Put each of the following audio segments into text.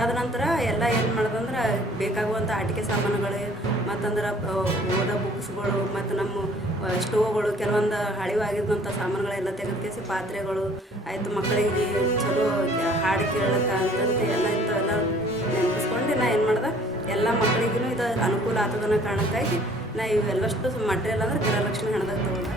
ಅದಾದ ನಂತರ ಎಲ್ಲ ಏನು ಮಾಡೋದಂದ್ರೆ ಬೇಕಾಗುವಂಥ ಆಟಿಕೆ ಸಾಮಾನುಗಳು ಮತ್ತಂದ್ರೆ ಓದೋ ಬುಕ್ಸ್ಗಳು ಮತ್ತು ನಮ್ಮ ಸ್ಟೋವ್ಗಳು ಕೆಲವೊಂದು ಹಳಿವಾಗಿದ್ದಂಥ ಸಾಮಾನುಗಳೆಲ್ಲ ತೆಗೆದುಕೇಸಿ ಪಾತ್ರೆಗಳು ಆಯಿತು ಮಕ್ಕಳಿಗೆ ಚಲೋ ಹಾಡು ಕೇಳಕ್ಕೆ ಅಂತಂದು ಎಲ್ಲ ಇಂಥವೆಲ್ಲ ನೆನಪಿಸ್ಕೊಂಡು ನಾ ಏನು ಮಾಡ್ದೆ ಎಲ್ಲ ಮಕ್ಕಳಿಗೂ ಇದು ಅನುಕೂಲ ಆಗ್ತದನ್ನ ಕಾರಣಕ್ಕಾಗಿ ನಾ ಇವೆಲ್ಲಷ್ಟು ಮಟೀರಿಯಲ್ ಅಂದ್ರೆ ಗೃಹಲಕ್ಷ್ಮಿ ಹಣದಾಗ ತಗೊಂಡೆ.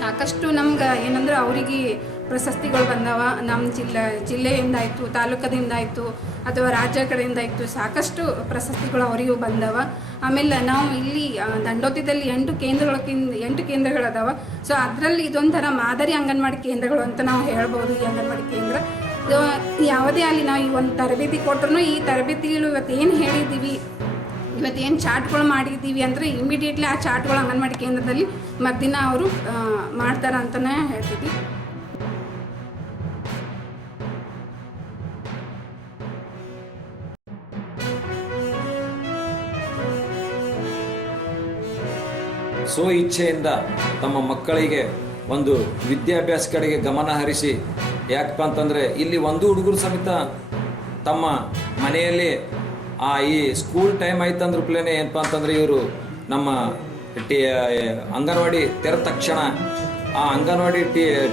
ಸಾಕಷ್ಟು ನಮ್ಗೆ ಏನಂದ್ರೆ ಅವರಿಗೆ ಪ್ರಶಸ್ತಿಗಳು ಬಂದವ. ನಮ್ಮ ಜಿಲ್ಲೆಯಿಂದ ತಾಲೂಕದಿಂದ ಆಯಿತು ಅಥವಾ ರಾಜ್ಯ ಕಡೆಯಿಂದ ಆಯಿತು ಸಾಕಷ್ಟು ಪ್ರಶಸ್ತಿಗಳು ಅವರಿಗೂ ಬಂದವ. ಆಮೇಲೆ ನಾವು ಇಲ್ಲಿ ದಂಡೋತಿದಲ್ಲಿ 8 ಕೇಂದ್ರಗಳದಾವ. ಸೊ ಅದರಲ್ಲಿ ಇದೊಂಥರ ಮಾದರಿ ಅಂಗನವಾಡಿ ಕೇಂದ್ರಗಳು ಅಂತ ನಾವು ಹೇಳ್ಬೋದು. ಈ ಅಂಗನವಾಡಿ ಕೇಂದ್ರ ಯಾವುದೇ ಅಲ್ಲಿ ನಾವು ಈ ಒಂದು ತರಬೇತಿ ಕೊಟ್ಟರು ಈ ತರಬೇತಿಗಳು ಇವತ್ತೇನು ಹೇಳಿದ್ದೀವಿ ಇವತ್ತೇನು ಚಾರ್ಟ್ಗಳು ಮಾಡಿದ್ದೀವಿ ಅಂದರೆ ಇಮಿಡಿಯೇಟ್ಲಿ ಆ ಚಾರ್ಟ್ಗಳು ಅಂಗನವಾಡಿ ಕೇಂದ್ರದಲ್ಲಿ ಮರುದಿನ ಅವರು ಮಾಡ್ತಾರೆ ಅಂತಲೇ ಹೇಳ್ತೀವಿ. ಸ್ವ ಇಚ್ಛೆಯಿಂದ ತಮ್ಮ ಮಕ್ಕಳಿಗೆ ಒಂದು ವಿದ್ಯಾಭ್ಯಾಸ ಕಡೆಗೆ ಗಮನ ಹರಿಸಿ, ಯಾಕಪ್ಪ ಅಂತಂದರೆ ಇಲ್ಲಿ ಒಂದು ಹುಡುಗರು ಸಮೇತ ತಮ್ಮ ಮನೆಯಲ್ಲಿ ಈ ಸ್ಕೂಲ್ ಟೈಮ್ ಆಯ್ತಂದ್ರೆ ಪ್ಲೇನೆ ಏನಪ್ಪ ಅಂತಂದರೆ ಇವರು ನಮ್ಮ ಅಂಗನವಾಡಿ ತೆರೆದ ತಕ್ಷಣ ಆ ಅಂಗನವಾಡಿ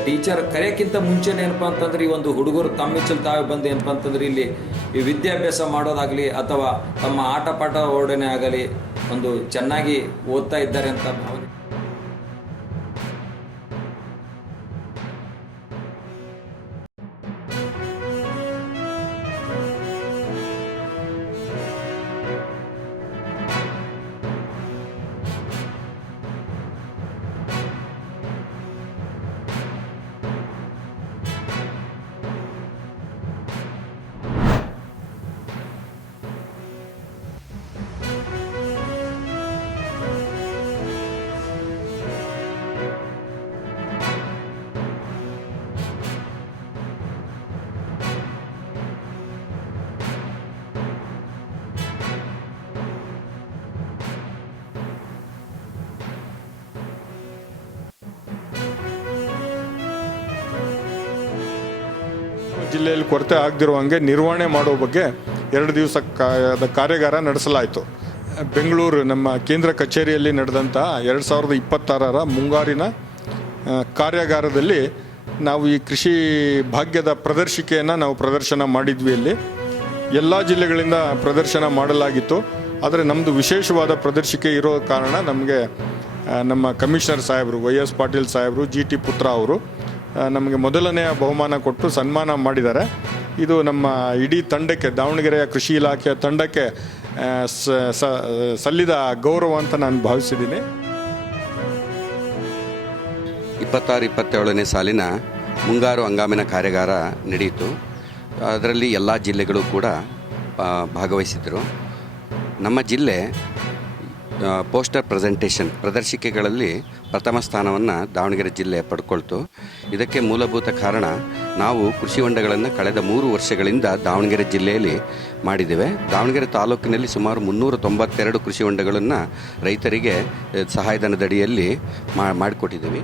ಟೀಚರ್ ಕರೆಯೋಕ್ಕಿಂತ ಮುಂಚೆನೇ ಏನಪ್ಪ ಅಂತಂದ್ರೆ ಈ ಒಂದು ಹುಡುಗರು ತಮ್ಮಿಚ್ಚಲು ತಾವೇ ಬಂದು ಏನಪ್ಪ ಅಂತಂದ್ರೆ ಇಲ್ಲಿ ಈ ವಿದ್ಯಾಭ್ಯಾಸ ಮಾಡೋದಾಗಲಿ ಅಥವಾ ತಮ್ಮ ಆಟ ಪಾಠ ಓಡನೆ ಆಗಲಿ ಒಂದು ಚೆನ್ನಾಗಿ ಓದ್ತಾ ಇದ್ದಾರೆ ಅಂತ ಭಾವನೆ. ಜಿಲ್ಲೆಯಲ್ಲಿ ಕೊರತೆ ಆಗದಿರುವಂಗೆ ನಿರ್ವಹಣೆ ಮಾಡೋ ಬಗ್ಗೆ 2 ದಿವಸ ಕಾರ್ಯಾಗಾರ ನಡೆಸಲಾಯಿತು. ಬೆಂಗಳೂರು ನಮ್ಮ ಕೇಂದ್ರ ಕಚೇರಿಯಲ್ಲಿ ನಡೆದಂಥ 2026ರ ಮುಂಗಾರಿನ ಕಾರ್ಯಾಗಾರದಲ್ಲಿ ನಾವು ಈ ಕೃಷಿ ಭಾಗ್ಯದ ಪ್ರದರ್ಶಿಕೆಯನ್ನು ಪ್ರದರ್ಶನ ಮಾಡಿದ್ವಿ. ಇಲ್ಲಿ ಎಲ್ಲ ಜಿಲ್ಲೆಗಳಿಂದ ಪ್ರದರ್ಶನ ಮಾಡಲಾಗಿತ್ತು. ಆದರೆ ನಮ್ಮದು ವಿಶೇಷವಾದ ಪ್ರದರ್ಶಿಕೆ ಇರೋ ಕಾರಣ ನಮಗೆ ನಮ್ಮ ಕಮಿಷನರ್ ಸಾಹೇಬರು YS ಪಾಟೀಲ್ ಸಾಹೇಬರು GT ಪುತ್ರ ಅವರು ನಮಗೆ ಮೊದಲನೆಯ ಬಹುಮಾನ ಕೊಟ್ಟು ಸನ್ಮಾನ ಮಾಡಿದ್ದಾರೆ. ಇದು ನಮ್ಮ ಇಡೀ ತಂಡಕ್ಕೆ, ದಾವಣಗೆರೆಯ ಕೃಷಿ ಇಲಾಖೆಯ ತಂಡಕ್ಕೆ ಸಲ್ಲಿದ ಗೌರವ ಅಂತ ನಾನು ಭಾವಿಸಿದ್ದೀನಿ. 26-27ನೇ ಸಾಲಿನ ಮುಂಗಾರು ಹಂಗಾಮಿನ ಕಾರ್ಯಾಗಾರ ನಡೆಯಿತು. ಅದರಲ್ಲಿ ಎಲ್ಲ ಜಿಲ್ಲೆಗಳು ಕೂಡ ಭಾಗವಹಿಸಿದರು. ನಮ್ಮ ಜಿಲ್ಲೆ ಪೋಸ್ಟರ್ ಪ್ರದರ್ಶಿಕೆಗಳಲ್ಲಿ ಪ್ರಥಮ ಸ್ಥಾನವನ್ನು ದಾವಣಗೆರೆ ಜಿಲ್ಲೆ ಪಡ್ಕೊಳ್ತು. ಇದಕ್ಕೆ ಮೂಲಭೂತ ಕಾರಣ ನಾವು ಕೃಷಿ ಹೊಂಡಗಳನ್ನು ಕಳೆದ 3 ವರ್ಷಗಳಿಂದ ದಾವಣಗೆರೆ ಜಿಲ್ಲೆಯಲ್ಲಿ ಮಾಡಿದ್ದೇವೆ. ದಾವಣಗೆರೆ ತಾಲೂಕಿನಲ್ಲಿ ಸುಮಾರು 392 ಕೃಷಿ ಹೊಂಡಗಳನ್ನು ರೈತರಿಗೆ ಸಹಾಯಧನದಡಿಯಲ್ಲಿ ಮಾಡಿಕೊಟ್ಟಿದ್ದೀವಿ.